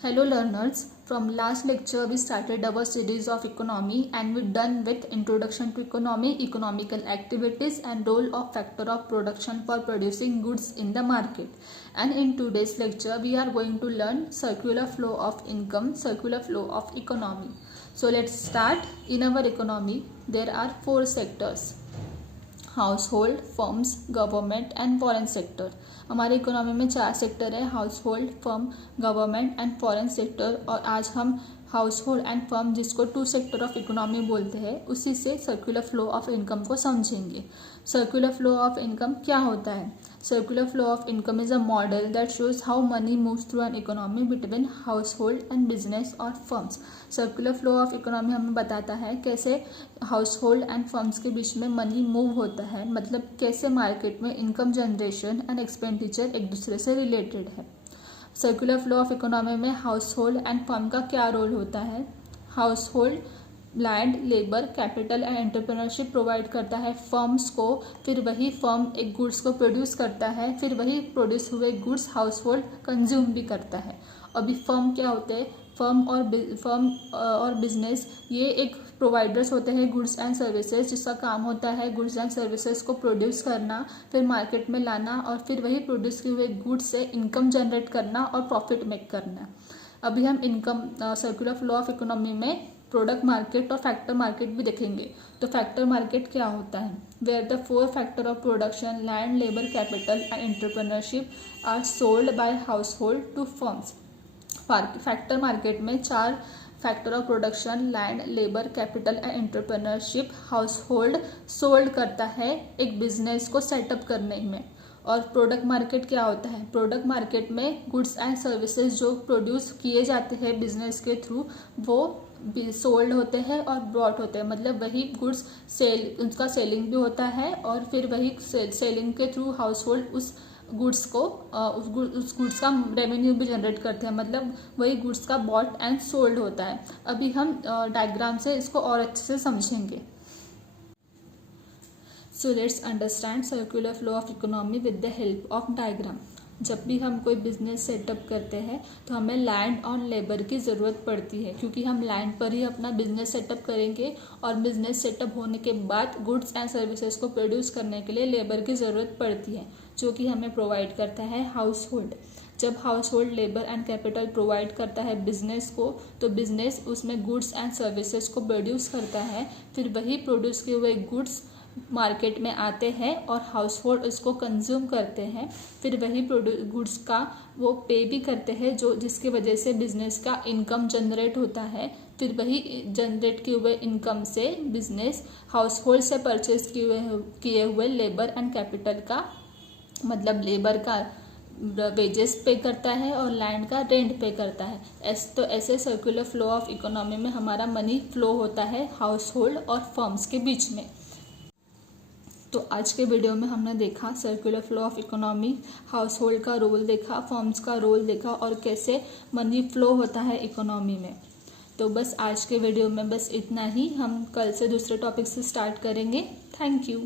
Hello learners, from last lecture we started our series of economy and we done with introduction to economy, economical activities and role of factor of production for producing goods in the market. And in today's lecture we are going to learn circular flow of income, circular flow of economy. So let's start. In our economy there are four sectors: household, firms, government and foreign sector. हमारे economy में चार sector है: household, firm, government and foreign sector. और आज हम household and firm, जिसको to sector of economy बोलते हैं, उसी से सर्कुलर फ्लो ऑफ इनकम को समझेंगे। सर्कुलर फ्लो ऑफ इनकम क्या होता है? Circular flow of income is a model that shows how money moves through an economy between household and business और firms. Circular flow of economy हमें बताता है कैसे हाउसहोल्ड एंड फर्म्स के बीच में मनी मूव होता है, मतलब कैसे मार्केट में इनकम जनरेशन एंड एक्सपेंडिचर एक दूसरे से रिलेटेड है। सर्कुलर फ्लो ऑफ इकोनॉमी में हाउसहोल्ड एंड फर्म का क्या रोल होता है? Household land, labour, capital and entrepreneurship provide करता है फर्म्स को, फिर वही फर्म एक गुड्स को प्रोड्यूस करता है, फिर वही प्रोड्यूस हुए गुड्स हाउसहोल्ड कंज्यूम भी करता है। अभी फर्म क्या होते हैं? फर्म और बिजनेस ये एक प्रोवाइडर्स होते हैं गुड्स एंड सर्विसेज, जिसका काम होता है गुड्स एंड सर्विसेज को प्रोड्यूस करना, फिर मार्केट में लाना और फिर वही प्रोड्यूस किए हुए गुड्स से इनकम जनरेट करना और प्रॉफिट मेक करना। अभी हम income circular flow of economy में प्रोडक्ट मार्केट और फैक्टर मार्केट भी देखेंगे। तो फैक्टर मार्केट क्या होता है? Where the four factor of production, land, labour, capital and entrepreneurship are sold by household to firms. Factor market में चार factor of production, land, labour, capital and entrepreneurship household sold करता है एक business को setup करने में। और product market क्या होता है? प्रोडक्ट मार्केट में गुड्स एंड सर्विसेज जो प्रोड्यूस किए जाते हैं बिजनेस के थ्रू, वो सोल्ड होते हैं और ब्रॉट होते हैं, मतलब वही गुड्स उनका सेलिंग भी होता है और फिर वही सेलिंग के थ्रू हाउसहोल्ड उस गुड्स गुड्स का रेवेन्यू भी जनरेट करते हैं, मतलब वही गुड्स का बॉट एंड सोल्ड होता है। अभी हम डायग्राम से इसको और अच्छे से समझेंगे। So let's understand circular flow of economy with the help of diagram. जब भी हम कोई बिजनेस सेटअप करते हैं तो हमें लैंड और लेबर की ज़रूरत पड़ती है, क्योंकि हम लैंड पर ही अपना बिजनेस सेटअप करेंगे और बिजनेस सेटअप होने के बाद गुड्स एंड सर्विसेज को प्रोड्यूस करने के लिए लेबर की ज़रूरत पड़ती है, जो कि हमें प्रोवाइड करता है हाउसहोल्ड। जब household labour and capital provide करता है बिजनेस को, तो बिजनेस उसमें गुड्स एंड सर्विसेज को प्रोड्यूस करता है, फिर वही प्रोड्यूस किए हुए गुड्स मार्केट में आते हैं और हाउसहोल्ड उसको कंज्यूम करते हैं, फिर वही गुड्स का वो पे भी करते हैं, जो जिसकी वजह से बिजनेस का इनकम जनरेट होता है। फिर वही जनरेट किए हुए इनकम से बिजनेस हाउसहोल्ड से परचेज किए हुए लेबर एंड कैपिटल का, मतलब लेबर का वेजेस पे करता है और लैंड का रेंट पे करता है। तो ऐसे सर्कुलर फ्लो ऑफ इकोनॉमी में हमारा मनी फ्लो होता है हाउसहोल्ड और फर्म्स के बीच में। तो आज के वीडियो में हमने देखा circular flow of economy, household का रोल देखा, फर्म्स का रोल देखा और कैसे मनी फ्लो होता है इकोनॉमी में। तो बस आज के वीडियो में बस इतना ही। हम कल से दूसरे टॉपिक से स्टार्ट करेंगे। Thank you.